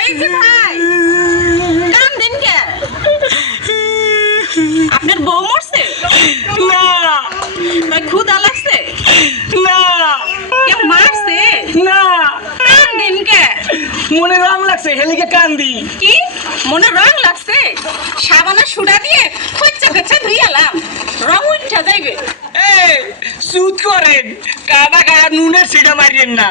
এই যে ভাই কাম দিন কে আপনার বউ মরছে না ভাই ক্ষুধা লাগছে না কে মারছে না কাম দিন কে মনে রং লাগছে হেলিকে কান্দি কি মনে রং লাগছে সাবানা সুডা দিয়ে খচ্চা খচ্চা ধুইয়ালাম রং উঠা যাইবে এই সুদ করেন কাদা কাদা নুনের সিটা মারিয়েন না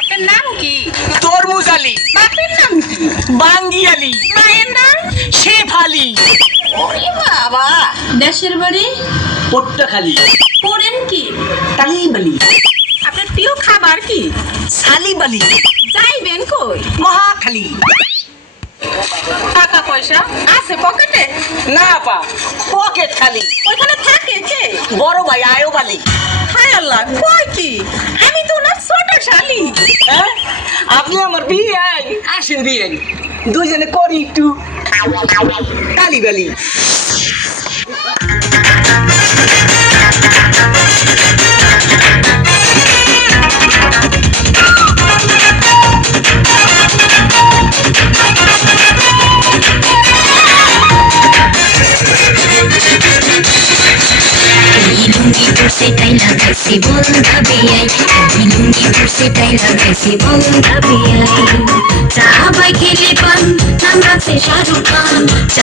আপনার নাম কি তরমুজ আলী বাপের নাম কি বাঙ্গি আলী মায়ের নাম শেফ আলী ওরে বাবা দেশের বাড়ি পট্টাখালী করেন কি তালিবালি আপনার প্রিয় খাবার কি সালিবালি যাইবেন কই মহাখালী টাকা পয়সা আছে পকেটে না পা পকেট খালি ওইখানে থাকে কে বড় ভাই আয়ো বালি হায় আল্লাহ কই কি আমি তো না ছোট শালি হ্যাঁ আপনি আমার বিয়ে আসেন বিয়ে দুইজনে করি একটু তালিবালি সেটাই লাগাইছি বন্ধা বিয়াই লুঙ্গি তোর সেটাই লাগাইছি বন্ধা বিয়াই চা বাই খেলে পান নাম রাখছে শাহরুখ খান।